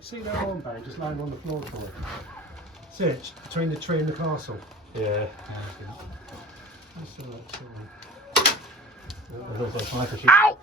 See their armband just lying on the floor for it. See it? Between the tree and the castle. Yeah. Let's see. Ow!